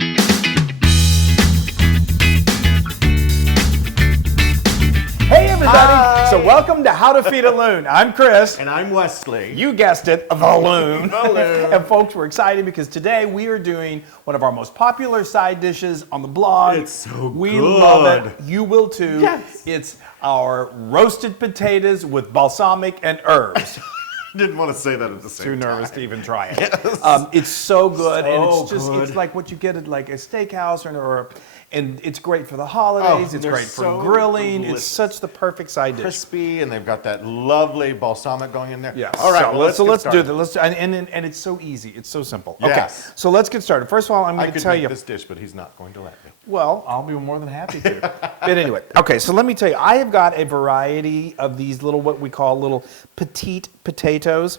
Hey everybody! Hi. So welcome to How to Feed a Loon. I'm Chris. And I'm Wesley. You guessed it, the Loon. The Loon. And folks, we're excited because today we are doing one of our most popular side dishes on the blog. It's so we good. love it. You will too. Yes. It's our roasted potatoes with balsamic and herbs. Didn't want to say that at the same time. Too nervous to even try it. Yes. It's so good, and So it's just good. it's like what you get at like a steakhouse and it's great for the holidays. It's they're great for so grilling. delicious. It's such the perfect side dish. Crispy, and they've got that lovely balsamic going in there. Yes. All right. Let's do this. And it's so easy. It's so simple. Yes. Okay. So let's get started. First of all, I'm I going to could tell make you. this dish, but he's not going to let me. Well, I'll be more than happy to. But anyway, okay. So let me tell you, I have got a variety of these little what we call little petite potatoes.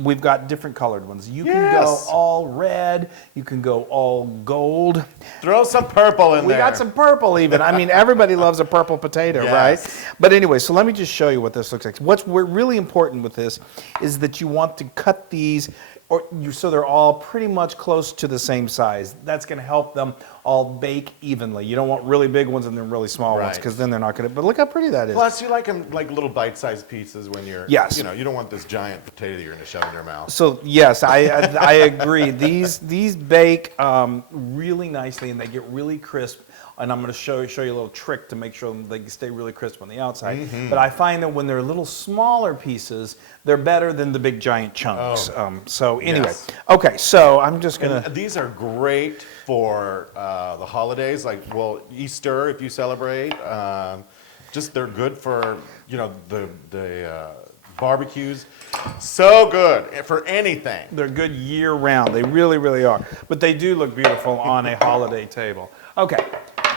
We've got different colored ones. You can go all red. You can go all gold. Throw some purple in there. We got some purple even. I mean, everybody loves a purple potato, right? But anyway, so let me just show you what this looks like. What's really important with this is that you want to cut these so they're all pretty much close to the same size. That's going to help them all bake evenly. You don't want really big ones and then really small ones because then they're not going to. But look how pretty that is. Plus, you like them like little bite-sized pieces when you're. Yes. You know, you don't want this giant potato that you're going to shove in your mouth. So yes, I agree. These bake really nicely and they get really crisp. And I'm going to show you a little trick to make sure they stay really crisp on the outside. Mm-hmm. But I find that when they're little smaller pieces, they're better than the big giant chunks. So anyway, okay, so I'm just going to... These are great for the holidays, like, well, Easter if you celebrate. Just they're good for, you know, the barbecues. So good for anything. They're good year round. They really, really are. But they do look beautiful on a holiday table. Okay.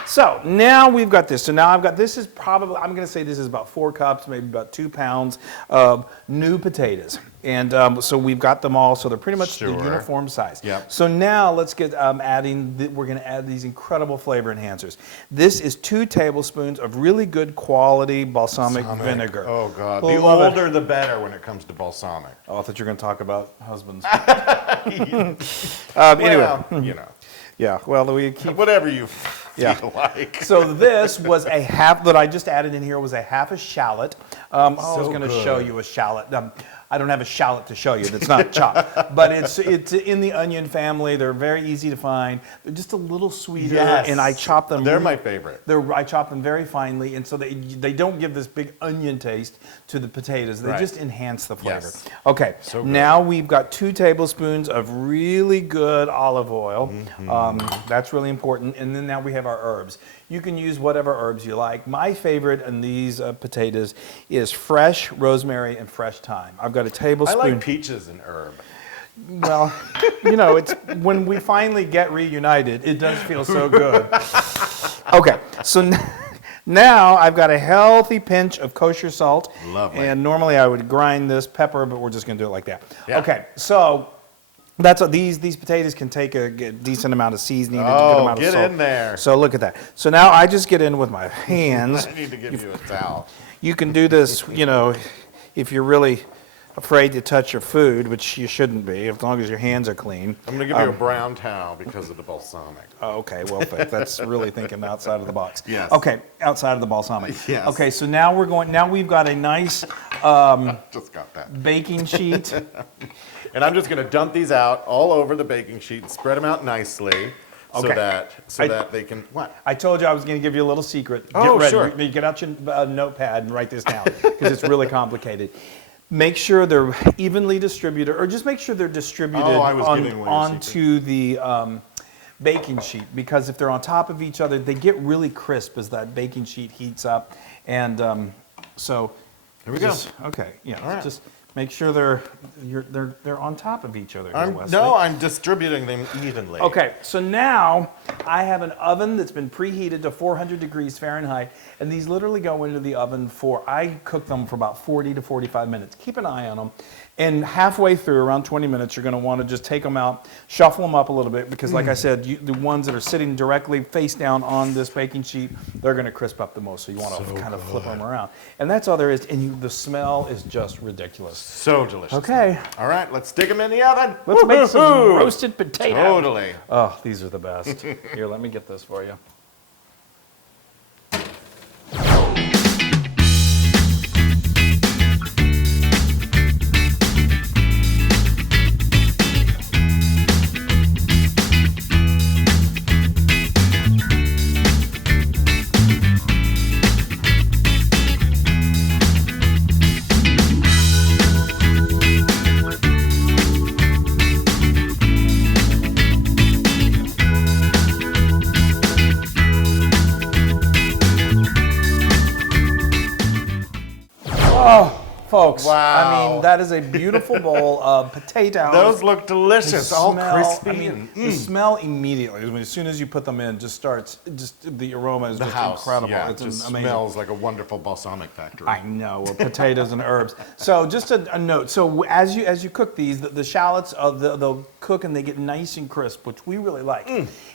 So now we've got this. So now I've got, this is probably, I'm going to say this is about 4 cups, maybe about 2 pounds of new potatoes. And so we've got them all, so they're pretty much the uniform size. Yep. So now let's get we're going to add these incredible flavor enhancers. This is 2 tablespoons of really good quality balsamic vinegar. Oh, God. The older the better when it comes to balsamic. Oh, I thought you were going to talk about husbands. Anyway, you know. Yeah, well, we keep... Whatever you feel like. So this was a half, that I just added in here was a half a shallot. I was going to show you a shallot. I don't have a shallot to show you that's not chopped. But it's in the onion family. They're very easy to find. They're just a little sweeter. Yes. And I chop them. They're my favorite. I chop them very finely. And so they don't give this big onion taste to the potatoes. They just enhance the flavor. Yes. Okay, so now we've got 2 tablespoons of really good olive oil. Mm-hmm. That's really important. And then now we have our herbs. You can use whatever herbs you like. My favorite in these potatoes is fresh rosemary and fresh thyme. I've got a tablespoon. I like peaches and herb. Well, you know, it's when we finally get reunited, it does feel so good. Okay, so now I've got a healthy pinch of kosher salt. Lovely. And normally I would grind this pepper, but we're just going to do it like that. Yeah. Okay, so that's what these potatoes can take a decent amount of seasoning and a good amount of salt. Get in there. So look at that. So now I just get in with my hands. I need to give you a towel. You can do this, you know, if you're really afraid to touch your food, which you shouldn't be, as long as your hands are clean. I'm going to give you a brown towel because of the balsamic. Oh, okay, well, that's really thinking outside of the box. Yes. Okay, outside of the balsamic. Yes. Okay, so now we've got a nice just got that. baking sheet. And I'm just going to dump these out all over the baking sheet and spread them out nicely so that they can, what? I told you I was going to give you a little secret. Oh, get ready. sure. You get out your notepad and write this down because it's really complicated. Make sure they're evenly distributed, or just make sure they're distributed onto the baking sheet, because if they're on top of each other, they get really crisp as that baking sheet heats up. And so here we go. Okay, yeah, right. Just make sure they're on top of each other. I'm distributing them evenly. Okay, so now I have an oven that's been preheated to 400 degrees Fahrenheit, and these literally go into the oven I cook them for about 40 to 45 minutes. Keep an eye on them. And halfway through, around 20 minutes, you're going to want to just take them out, shuffle them up a little bit, because like I said, the ones that are sitting directly face down on this baking sheet, they're going to crisp up the most. So you want to kind of flip them around. And that's all there is. And the smell is just ridiculous. So delicious. Okay. All right, let's stick them in the oven. Let's make some roasted potatoes. Totally. Oh, these are the best. Here, let me get this for you. Oh, folks, Wow. I mean, that is a beautiful bowl of potatoes. Those look delicious, The all smell, crispy. I mean, the smell immediately, as soon as you put them in, just starts, the aroma is The just house, incredible. yeah, It's it just amazing. smells like a wonderful balsamic factory. I know, with potatoes and herbs. So just a note, so as you cook these, the shallots, they'll cook and they get nice and crisp, which we really like.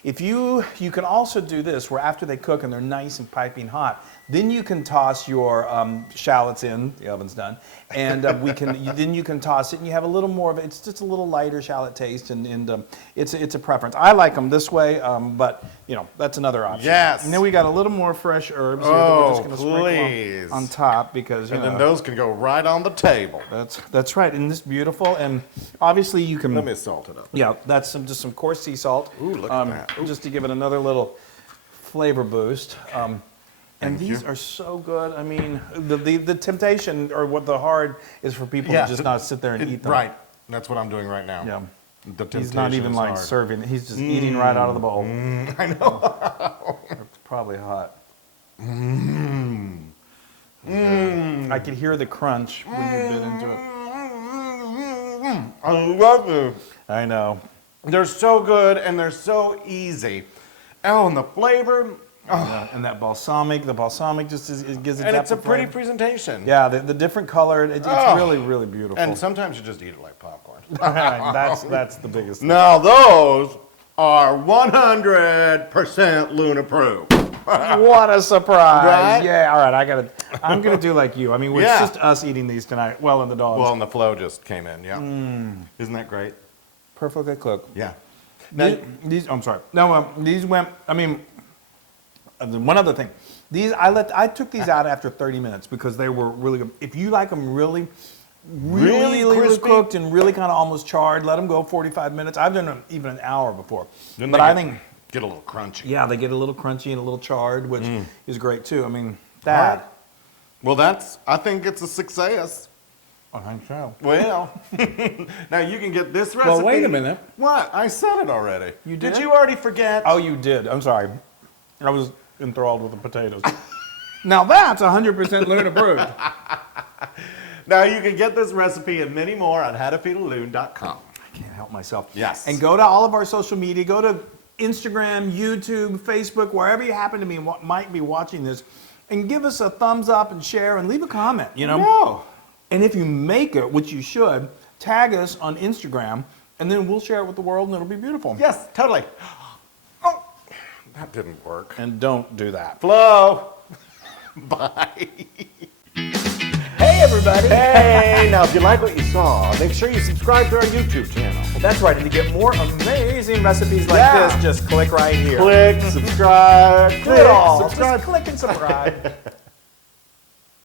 If you can also do this, where after they cook and they're nice and piping hot, then you can toss your shallots in, the oven's done, and then you can toss it and you have a little more of it. It's just a little lighter shallot taste, and it's a preference. I like them this way, but that's another option. Yes. And then we got a little more fresh herbs here that we're just going to please. sprinkle on top, because And then those can go right on the table. that's right. And this is beautiful, and obviously you can. Let me salt it up. Yeah, that's just some coarse sea salt. Ooh, look at that. Just to give it another little flavor boost. And Thank these you. are so good. I mean, the temptation, or what the hard is for people to just not sit there and eat them. Right. That's what I'm doing right now. Yeah. The He's not temptation even is like hard. serving it. He's just eating right out of the bowl. I know. It's probably hot. I could hear the crunch when you bit into it. I love them. I know. They're so good and they're so easy. Oh, and the flavor. Oh. And that balsamic, just it gives it And depth it's a of pretty flavor. presentation. Yeah, the different color, it's really, really beautiful. And sometimes you just eat it like popcorn. that's the biggest thing. Now those are 100% Loon approved. What a surprise! Right? Yeah, all right, I'm gonna do like you. I mean, it's Yeah. just us eating these tonight. Well, and the dogs. Well, and the flow just came in, yeah. Isn't that great? Perfectly cooked. Yeah. Now, These I'm sorry. No, these went. I mean, one other thing. I took these out after 30 minutes because they were really good. If you like them really crispy? cooked and really kind of almost charred, let them go 45 minutes. I've done them even an hour before. Then But they I get- think, get a little crunchy. yeah, they get a little crunchy and a little charred, which is great too. I mean, Right. that. Well, I think it's a success. I think so. Well, now you can get this recipe. wait a minute. What? I said it already. You Did did? you already forget? Oh, you did. I'm sorry. I was enthralled with the potatoes. Now that's 100% Loon approved. Now you can get this recipe and many more on howtofeedaloon.com. I can't help myself. Yes. And go to all of our social media. Go to Instagram, YouTube, Facebook, wherever you happen to be might be watching this, and give us a thumbs up and share and leave a comment. No. And if you make it, which you should, tag us on Instagram, and then we'll share it with the world, and it'll be beautiful. Yes, totally. Oh, that didn't work. And don't do that. Flo. Bye. Hey, everybody. Hey, now if you like what you saw, make sure you subscribe to our YouTube channel. That's right. And to get more amazing recipes like Yeah. this, just click right here. Click, subscribe, Do it all. subscribe. Just click and subscribe.